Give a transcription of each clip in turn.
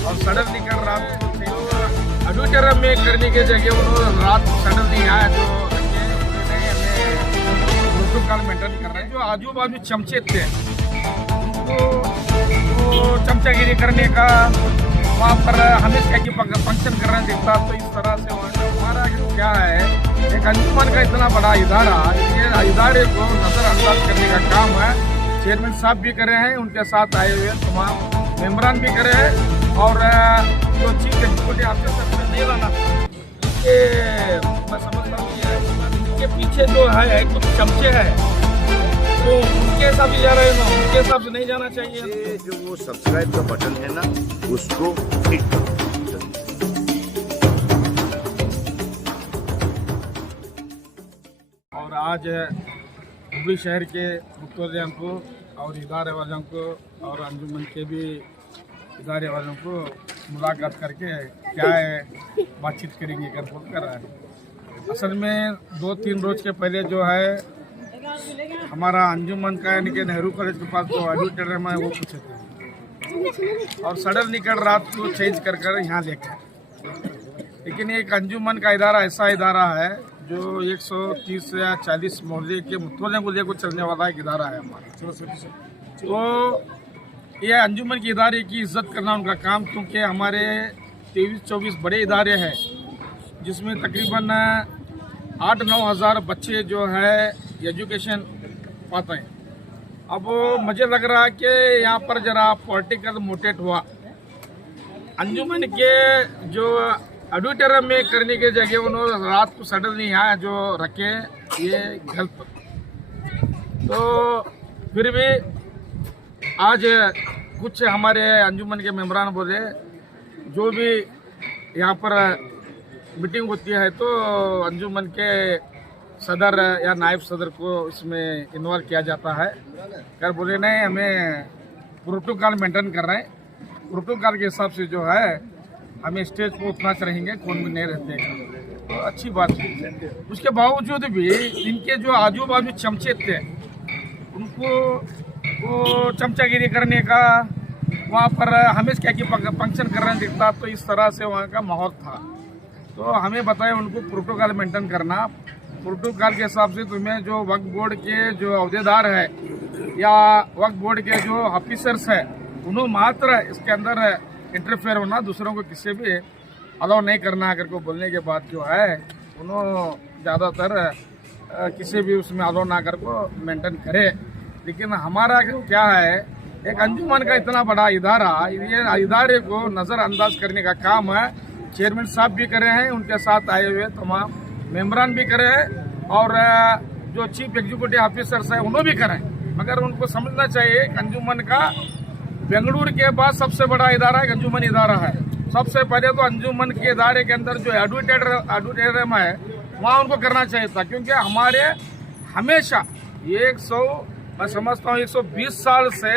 और सडनली कर रात ऑडिटोरियम में करने के जगह उन्होंने रात सडनली आया जो प्रोटोकॉल मेंटेन कर रहे हैं। जो आजू बाजू चमचे थे वो चमचागिरी करने का वहाँ पर हमें क्या कि फंक्शन कर रहे दिखता। तो इस तरह से हमारा क्या है, एक अंजुमन का इतना बड़ा इदारा, ये इदारे को नज़रअंदाज करने का काम है। चेयरमैन साहब भी करे हैं, उनके साथ आए हुए तमाम मेम्बरान भी करे हैं, और जो चीफ एग्जीक्यूटिव ऑफिसर नहीं लाना, ये मैं समझता हूँ इनके पीछे जो है कुछ चमचे हैं, तो उनके हिसाब से जा रहे हैं, उनके हिसाब से नहीं जाना चाहिए। जो वो सब्सक्राइब का बटन है ना, उसको हिट करो। और आज हुबली शहर के मुख्यालयों को और इदारे वालों को और अंजुमन के भी इदारे वालों को मुलाकात करके क्या है बातचीत करेंगे कर बोल कर रहा है। असल में 2-3 रोज के पहले जो है हमारा अंजुमन का यानी कि नेहरू कॉलेज के पास जो ऑडिटोरियम है वो कुछ थे, और सडनली कर रात को चेंज कर यहाँ लेके। लेकिन एक अंजुमन का इदारा ऐसा इदारा है जो 130 या 40 मोहल्ले के मुतवल्लियों को लेकर चलने वाला एक इदारा है हमारा। तो ये अंजुमन के इदारे की इज्जत करना उनका काम, क्योंकि हमारे 23-24 बड़े इदारे हैं जिसमें तकरीबन 8-9 हज़ार बच्चे जो है एजुकेशन पाते हैं। अब मुझे लग रहा है कि यहाँ पर जरा पॉलिटिकल मोटिव हुआ। अंजुमन के जो ऑडिटोरियम में करने के जगह उन्होंने रात को सडनली यहाँ जो रखे, ये गलत। तो फिर भी आज कुछ हमारे अंजुमन के मेम्बरान बोले जो भी यहाँ पर मीटिंग होती है तो अंजुमन के सदर या नायब सदर को इसमें इन्वॉल्व किया जाता है। कर बोले नहीं, हमें प्रोटोकॉल मेंटेन कर रहे हैं, प्रोटोकॉल के हिसाब से जो है हमें स्टेज पर उतना रहेंगे, कौन भी नहीं रहते। तो अच्छी बात है। उसके बावजूद भी इनके जो आजू बाजू चमचे थे उनको वो चमचागिरी करने का वहाँ पर हमें क्या कि फंक्शन कर रहे दिखता। तो इस तरह से वहाँ का माहौल था। तो हमें बताया उनको प्रोटोकॉल मेंटेन करना, प्रोटोकॉल के हिसाब से तुम्हें जो वक्फ बोर्ड के जो अहदेदार है या वक्फ बोर्ड के जो ऑफिसर्स है उन्होंने मात्र इसके अंदर इंटरफेयर होना, दूसरों को किसी भी अलाउ नहीं करना करके बोलने के बाद जो है उन्होंने ज़्यादातर किसी भी उसमें अलाउ ना कर को मेंटेन करे। लेकिन हमारा क्या है, एक अंजुमन का इतना बड़ा इदारा, ये इदारे को नज़रअंदाज करने का काम है। चेयरमैन साहब भी करे हैं, उनके साथ आए हुए तमाम मेम्बरान भी करे हैं, और जो चीफ एग्जीक्यूटिव ऑफिसर्स हैं उन्होंने भी करें। मगर उनको समझना चाहिए अंजुमन का बेंगलुरु के बाद सबसे बड़ा इदारा एक अंजुमन इदारा है। सबसे पहले तो अंजुमन के इदारे के अंदर जो ऑडिटोरियम है वहाँ उनको करना चाहिए था, क्योंकि हमारे हमेशा 100 मैं समझता हूँ 120 साल से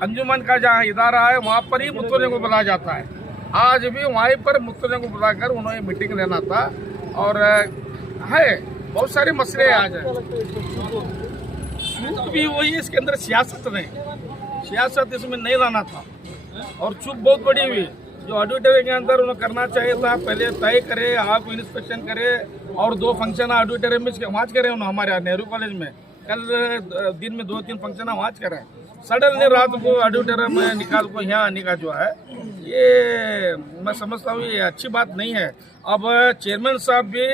अंजुमन का जहाँ इदारा है वहाँ पर ही मुतवल्लियों को बुलाया जाता है। आज भी वहीं पर मुतवल्लियों को बुलाकर उन्होंने मीटिंग लेना था, और है बहुत सारे मसले आज हैं। चूक भी वही, इसके अंदर सियासत नहीं, सियासत इसमें नहीं लाना था, और चूक बहुत बड़ी हुई। जो ऑडिटोरियम के अंदर उन्हें करना चाहिए था, पहले तय करे, आप इंस्पेक्शन करे, और 2 फंक्शन ऑडिटोरियम में वहाँ करें उन्होंने हमारे यहाँ नेहरू कॉलेज में। कल दिन में 2-3 फंक्शन वहाँ करें। सडनली रात को ऑडिटोरियम में निकाल को यहाँ आने का जो है ये मैं समझता हूँ ये अच्छी बात नहीं है। अब चेयरमैन साहब भी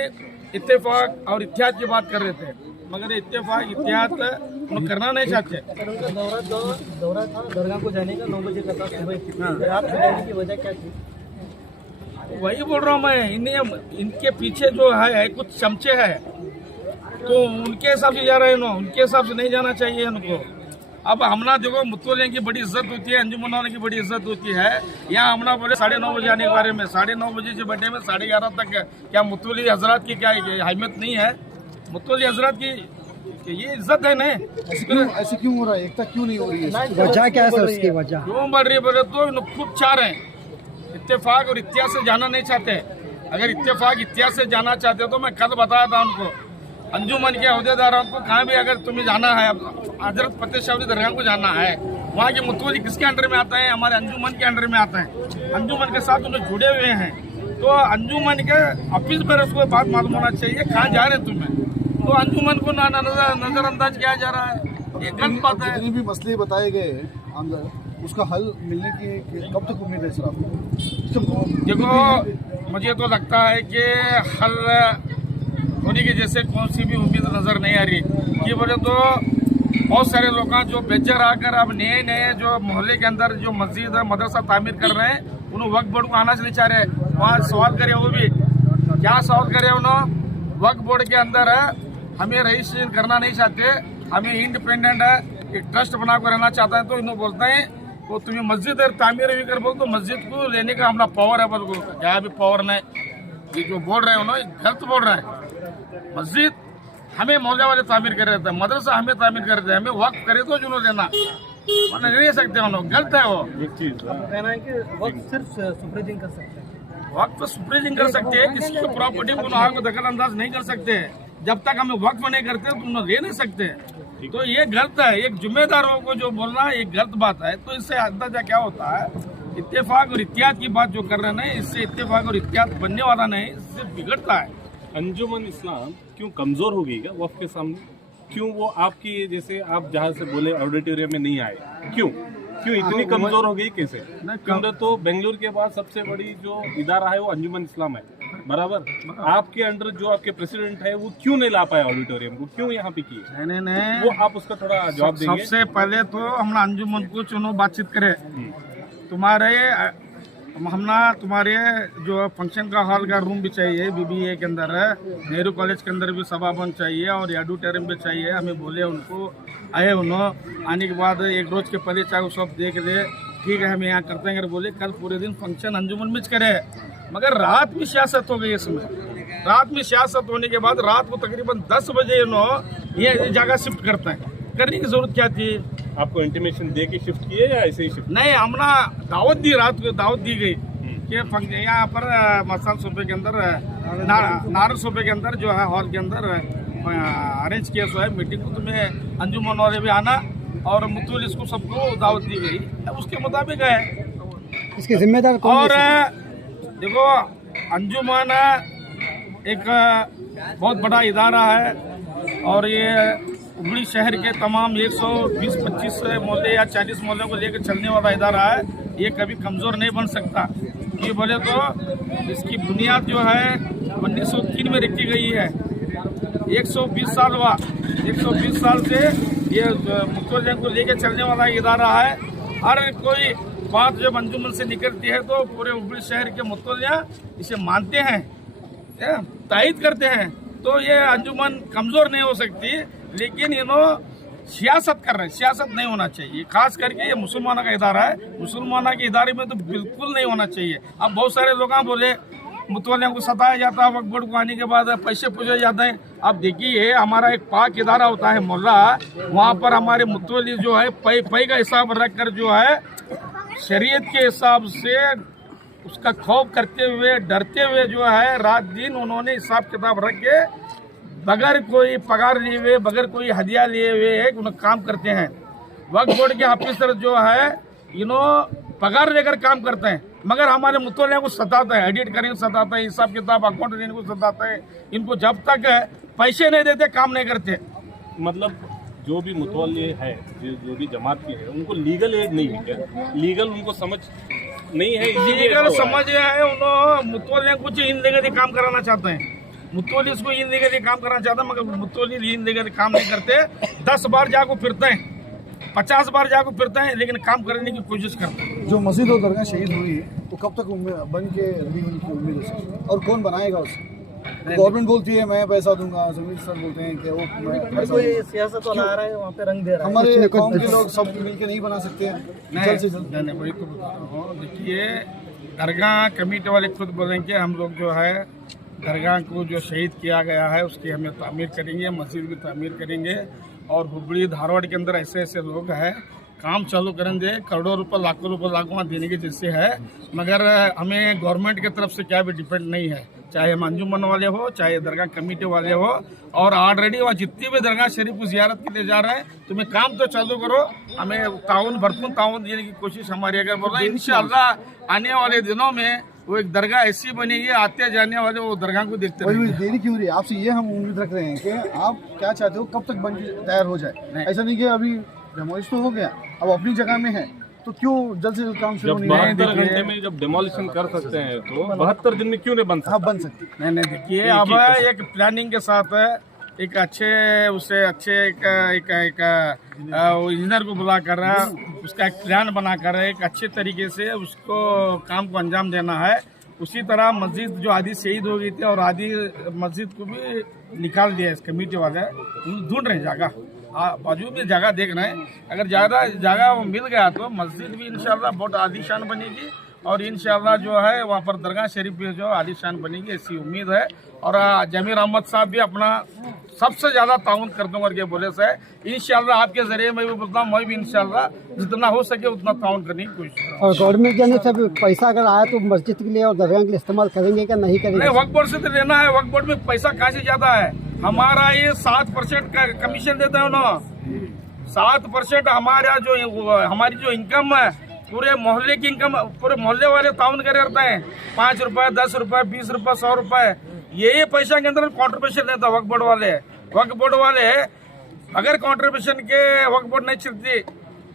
इत्तेफाक और इत्तेहाद की बात कर रहे थे, मगर इत्तेफाक इत्तेहाद उन्हें करना नहीं चाहते। दौरा था दरगाह को जाने का 9 बजे का था सुबह, रात को जाने की वजह क्या थी? वही बोल रहा हूँ मैं, इनके पीछे जो है कुछ चमचे हैं, तो उनके हिसाब से जा रहे हैं, उनके हिसाब से नहीं जाना चाहिए उनको। अब हमना देखो मुतवल्लियों की बड़ी इज्जत होती है, अंजुमन वालों की बड़ी इज्जत होती है। यहाँ हमना बोले 9:30 बजे आने के बारे में, 9:30 बजे से बैठे में 11:30 तक क्या मुतवल्ली हजरात की क्या अहमियत नहीं है? मुतवल्ली हजरात की ये इज्जत है नहीं। ऐसे क्यों हो रहा है? एकता क्यों नहीं हो रही है? वजह क्या है सर उसकी वजह? क्यों बढ़ रही है बोले तो खुद चाह रहे हैं, इत्तेफाक और इत्तेहाद से जाना नहीं चाहते। अगर इत्तेफाक इत्तेहाद से जाना चाहते तो मैं कल बताया था उनको, अंजुमन के अहदेदारों को कहाँ भी अगर तुम्हें जाना है, हजरत फतेह शाह दरगाह को जाना है वहाँ के मुतवली किसके अंडर में आता है? हमारे अंजुमन के अंडर में आता है। अंजुमन के साथ उन्हें जुड़े हुए हैं, तो अंजुमन के ऑफिस पर उसको बात मालूम होना चाहिए कहाँ जा रहे तुम्हें। तो अंजुमन को नजरअंदाज किया जा रहा है, ये गलत बात है। जितने भी मसले बताए गए अंदर, उसका हल मिलने की कब तक उम्मीद है सर आपको? देखो, मुझे तो लगता है कि हल होने की जैसे कौन सी भी उम्मीद नजर नहीं आ रही। ये बोले तो बहुत सारे लोग जो बेचर आकर अब नए नए जो मोहल्ले के अंदर जो मस्जिद मदरसा तामीर कर रहे हैं, उन्होंने वक्फ बोर्ड को आना नहीं चाह रहे। वहाँ सवाल करे, वो भी क्या सवाल करे उन्होंने, वक्फ बोर्ड के अंदर हमें रजिस्ट्रेशन करना नहीं चाहते, हमें इंडिपेंडेंट एक ट्रस्ट बना कर रहना चाहता है। तो इन्होंने बोलते हैं वो तुम्हें मस्जिद तामीर भी कर बोल, तो मस्जिद को लेने का हमारा पावर है। बोल क्या भी पावर नहीं, ये जो बोल रहे हैं उन्होंने गलत बोल रहे हैं। मस्जिद हमें मोहल्ले वाले तामीर कर रहे थे, मदरसा हमें तामीर कर रहे थे, हमें वक्त करे तो जुनून देना वरना नहीं दे सकते हम लोग, गलत है वो। एक चीज कहना है कि वक्त सिर्फ सुपरवाइजिंग कर सकते हैं, वक्त तो सुपरवाइजिंग कर सकते हैं, किसी की प्रॉपर्टी को दखल अंदाज नहीं कर सकते। जब तक हमें वक्त नहीं करते तो उन्हें ले नहीं सकते। तो ये गलत है, एक जिम्मेदारों को जो बोलना ये गलत बात है। तो इससे अंदाजा क्या होता है, इत्तेफाक और इत्याद की बात जो कर रहे हैं, इससे इत्तेफाक और इत्याद बनने वाला नहीं, इससे बिगड़ता है। अंजुमन इस्लाम क्यों कमजोर हो गई क्या वक्फ के सामने? क्यों वो आपकी जैसे आप जहाँ से बोले ऑडिटोरियम में नहीं आए, क्यों इतनी कमजोर हो गई? कैसे? क्योंकि तो बेंगलुरु के बाद सबसे बड़ी जो इदारा है वो अंजुमन इस्लाम है, बराबर। आपके अंडर जो आपके प्रेसिडेंट है वो क्यों नहीं ला पाए ऑडिटोरियम को, क्यों यहाँ पे किए? नहीं, वो आप उसका थोड़ा जवाब देंगे। सबसे पहले तो हम अंजुमन को चुनो बातचीत करे। तुम्हारे जो फंक्शन का हॉल का रूम भी चाहिए, BBA के अंदर है, नेहरू कॉलेज के अंदर भी सभा भवन चाहिए और ऑडिटोरियम भी चाहिए। हमें बोले, उनको आए, उन्होंने आने के बाद एक रोज के पहले चाहे वो सब देख ले, ठीक है हम यहाँ करते हैं। बोले कल पूरे दिन फंक्शन अंजुमन में करे, मगर रात में सियासत हो गई। इसमें रात में सियासत होने के बाद रात को तकरीबन 10 बजे ये जगह शिफ्ट करते हैं। करने की जरूरत क्या थी? आपको इंटीमेशन दे के शिफ्ट किए या ऐसे ही शिफ्ट? नहीं, हमने दावत दी, रात को दावत दी गई कि यहाँ पर मसान सूबे के अंदर नारन सूबे के अंदर जो है हॉल के अंदर अरेंज किया हुआ है मीटिंग को, तुम्हें अंजुमन वाले भी आना और मुतवली इसको सबको दावत दी गई, उसके मुताबिक है। इसके जिम्मेदार कौन? और देखो, अंजुमन एक बहुत बड़ा इदारा है और ये हुबली शहर के तमाम 120-25 मोहल्ले या 40 मोहल्ले को लेकर चलने वाला इदारा है। ये कभी कमज़ोर नहीं बन सकता। ये बोले तो इसकी बुनियाद जो है 1903 में रखी गई है। 120 साल हुआ, 120 साल से ये मुतवल्लियों को लेकर चलने वाला इदारा है। हर कोई बात जब अंजुमन से निकलती है तो पूरे हुबली शहर के मुतवल्लियाँ इसे मानते हैं, तायद करते हैं। तो ये अंजुमन कमज़ोर नहीं हो सकती, लेकिन सियासत कर रहे हैं, सियासत नहीं होना चाहिए। खास करके ये मुसलमानों का इदारा है, मुसलमानों के इदारे में तो बिल्कुल नहीं होना चाहिए। अब बहुत सारे लोग बोले मुतवल्लियों को सताया जाता है, वक्फ बोर्ड को आने के बाद पैसे पूछे जाते हैं। अब देखिए, हमारा एक पाक इदारा होता है मोहल्ला, वहाँ पर हमारे मुतवल्ली जो है पै का हिसाब रख कर जो है शरीयत के हिसाब से उसका खौफ करते हुए, डरते हुए जो है रात दिन उन्होंने हिसाब किताब रख के बगैर कोई पगार लिए हुए, बगैर कोई हदिया लिए हुए उन्हें काम करते हैं। वक्फ बोर्ड के ऑफिसर जो है पगार लेकर काम करते हैं, मगर हमारे मुतवल्लियों को सताता है, एडिट करने को सताता है, हिसाब किताब अकाउंट देने को सताता है। इनको जब तक पैसे नहीं देते काम नहीं करते। मतलब जो भी मुतवल्ली है, जो भी जमात की है, उनको लीगल एड नहीं है क्या? लीगल उनको समझ नहीं है, लीगल समझ है। उन्होंने मुतवल्लियों को इन लीगली काम कराना चाहते हैं, मुतवल्ली इसको इन लीगली काम कराना चाहता है, मगर मुतवल्ली इन लीगली काम नहीं करते। 10 बार जाकर फिरते हैं, 50 बार जाकर फिरते हैं, लेकिन काम करने की कोशिश करते हैं। जो मस्जिद और दरगाह शहीद हुई वो कब तक बन के रही उनकी उम्मीद है, और कौन बनाएगा उसे? गवर्नमेंट बोलती है मैं पैसा दूंगा, जमीर सर बोलते हैं कि वो कोई सियासत वाला आ रहा है वहाँ पे रंग दे रहा है। हमारे कौम के लोग सब मिलकर नहीं बना सकते हैं जल्द से जल्द? नहीं, वही तो बता रहा हूँ। देखिए, दरगाह कमेटी वाले खुद बोलेंगे हम लोग जो है दरगाह को जो शहीद किया गया है उसकी हमें तामीर करेंगे, मस्जिद भी तामीर करेंगे। और हुबली धारवाड़ के अंदर ऐसे ऐसे लोग हैं, काम चालू करेंगे, करोड़ों रुपए लाखों रुपए लागू देने के जैसे है, मगर हमें गवर्नमेंट की तरफ से क्या भी डिपेंड नहीं है, चाहे हम अंजुमन वाले हो चाहे दरगाह कमेटी वाले हो। और ऑलरेडी वहाँ जितनी भी दरगाह शरीफ को जियारत के लिए जा रहे हैं, तुम्हें काम तो चालू करो, हमें भरपूर ताउन देने की कोशिश हमारी अगर बोल रहे हैं। इंशाअल्लाह आने वाले दिनों में वो एक दरगाह ऐसी बनेगी, आते जाने वाले वो दरगाह को देखते रहेंगे। देरी क्यों रही है? आपसे ये हम उम्मीद रख रहे हैं कि आप क्या चाहते हो, कब तक बन के तैयार हो जाए? ऐसा नहीं कि अभी डेमोलिश तो हो गया, अब अपनी जगह में है, तो क्यों जल्द से जल्द काम शुरू जब नहीं है? 72 घंटे में जब डिमोलिशन कर सकते हैं तो 72 दिन में क्यों नहीं बन सकता? हाँ, बन सकती। नहीं देखिए, अब एक प्लानिंग के साथ एक अच्छे इंजीनियर को बुला कर उसका एक प्लान बना कर एक अच्छे तरीके से उसको काम को अंजाम देना है। उसी तरह मस्जिद जो आधी शहीद हो गई थी और आधी मस्जिद को भी निकाल दिया इस कमेटी वाले, ढूंढ रहे हैं जगह, बाजू भी जगह देख रहे हैं। अगर ज़्यादा जगह मिल गया तो मस्जिद भी इंशाल्लाह बहुत आलीशान बनेगी और इंशाल्लाह जो है वहाँ पर दरगाह शरीफ भी जो आलीशान बनेगी, ऐसी उम्मीद है। और जमीर अहमद साहब भी अपना सबसे ज़्यादा ताउन कर दूँ करके बोले से इंशाल्लाह आपके ज़रिए मैं भी बोलता हूँ, मैं भी इंशाल्लाह जितना हो सके उतना ताउन करने की कोशिश करूँगा। और गवर्नमेंट जाने से पैसा अगर आया तो मस्जिद के लिए और दरगाह के लिए इस्तेमाल करेंगे क्या नहीं करेंगे? नहीं, वक्फ बोर्ड से तो लेना है, वक्फ बोर्ड में पैसा कहाँ से ज़्यादा है? हमारा ये 7% का कमीशन देता है ना, 7% हमारा हमारी जो इनकम है, पूरे मोहल्ले की इनकम, पूरे मोहल्ले वाले ताउन करे रहते हैं, 5 रुपए 10 रुपए 20 रुपए 100 रुपए, ये पैसा के अंदर कॉन्ट्रीब्यूशन देता है वक्फ बोर्ड वाले। वक्फ बोर्ड वाले अगर कॉन्ट्रीब्यूशन के वक्फ बोर्ड नहीं छिड़ती,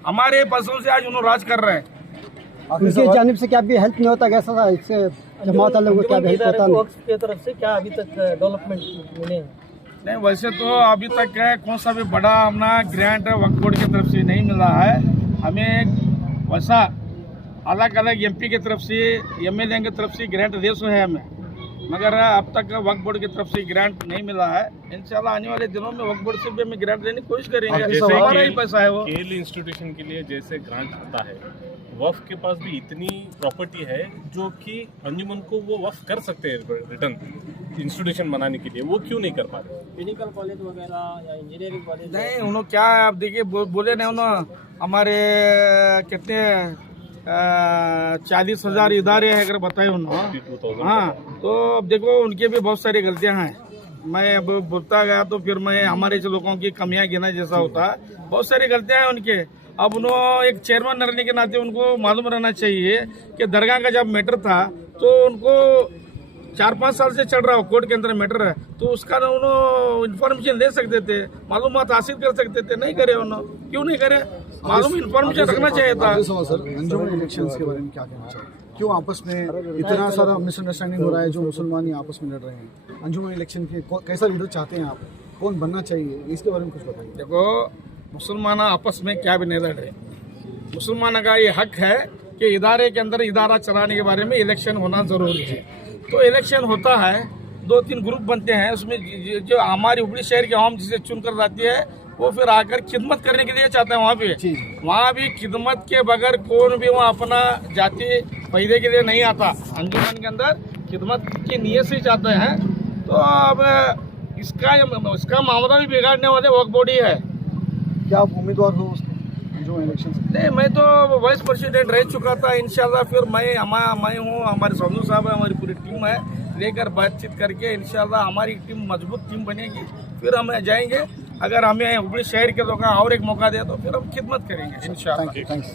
हमारे पैसों से आज उन्होंने राज कर रहे हैं। उनकी जानिब से क्या भी हेल्प नहीं होता? कैसा इससे जमात वालों को क्या भी हेल्प होता नहीं? की तरफ से क्या अभी तक डेवलपमेंट मिले? नहीं, वैसे तो अभी तक कौन सा भी बड़ा अपना ग्रांट वक्फ बोर्ड की तरफ से नहीं मिला है हमें। वैसा अलग अलग एमपी की तरफ से, एमएलए की तरफ से ग्रांट दे सो है हमें, मगर अब तक वक्फ बोर्ड की तरफ से ग्रांट नहीं मिला है। इंशाल्लाह आने वाले दिनों में वक्फ बोर्ड से भी हमें ग्रांट देने की कोशिश करेंगे। हमारा ही पैसा है वो। खेल इंस्टीट्यूशन के लिए जैसे ग्रांट आता है, वक्फ के पास भी इतनी प्रॉपर्टी है जो कि अंजुमन को वो वक्फ कर सकते हैं रिटर्न इंस्टीट्यूशन बनाने के लिए, वो क्यों नहीं कर पा रहे? मेडिकल कॉलेज वगैरह या इंजीनियरिंग कॉलेज नहीं, उन्होंने क्या आप देखिए बोले नहीं, उन्होंने हमारे कितने 40,000 इदारे है अगर बताए उन्होंने। हाँ, तो अब देखो उनके भी बहुत सारी गलतियां हैं। मैं अब बोलता गया तो फिर मैं हमारे जो लोगों की कमियां गिना जैसा होता है, बहुत सारी गलतियां हैं उनके। अब उन्होंने एक चेयरमैन रहने के नाते उनको मालूम रहना चाहिए कि दरगाह का जब मैटर था तो उनको 4-5 साल से चल रहा हो, कोर्ट के अंदर मैटर है, तो उसका उन्होंने इन्फॉर्मेशन ले सकते थे, मालूमात हासिल कर सकते थे, नहीं करे उन्होंने। क्यों नहीं करे? मालूम इन्फॉर्मेशन रखना चाहिए था। सर, अंजुमन इलेक्शंस के बारे में क्या कहना चाहिए? क्यों आपस में इतना सारा मिसअंडरस्टैंडिंग हो रहा है? जो मुसलमान ही आपस में लड़ रहे हैं, अंजुमन इलेक्शन के कैसा लीडर चाहते हैं आप, कौन बनना चाहिए, इसके बारे में कुछ बताइए। देखो, मुसलमान आपस में क्या भी नहीं लड़ रहे। मुसलमान का ये हक है कि इदारे के अंदर इदारा चलाने के बारे में इलेक्शन होना जरूरी है। तो इलेक्शन होता है, 2-3 ग्रुप बनते हैं, उसमें जो हमारी हुबली शहर की आवाम जिसे चुनकर जाती है वो फिर आकर खिदमत करने के लिए चाहते हैं। वहाँ भी खिदमत के बगैर कौन भी वहाँ अपना जाति फायदे के लिए नहीं आता। अंजुमन के अंदर खिदमत की नीयत से चाहते हैं। तो अब इसका मामला भी बिगाड़ने वाले वक्फ बोर्ड ही है। क्या आप उम्मीदवार हो जो इलेक्शन से? नहीं, मैं तो वाइस प्रेसिडेंट रह चुका था। इंशाल्लाह फिर मैं हूँ, हमारे सौदू साहब है, हमारी पूरी टीम है, लेकर बातचीत करके इंशाल्लाह हमारी टीम मजबूत टीम बनेगी, फिर हम जाएंगे। अगर हमें हुबली शहर के लोग और एक मौका दे तो फिर हम खिदमत करेंगे इंशाल्लाह। थैंक्स।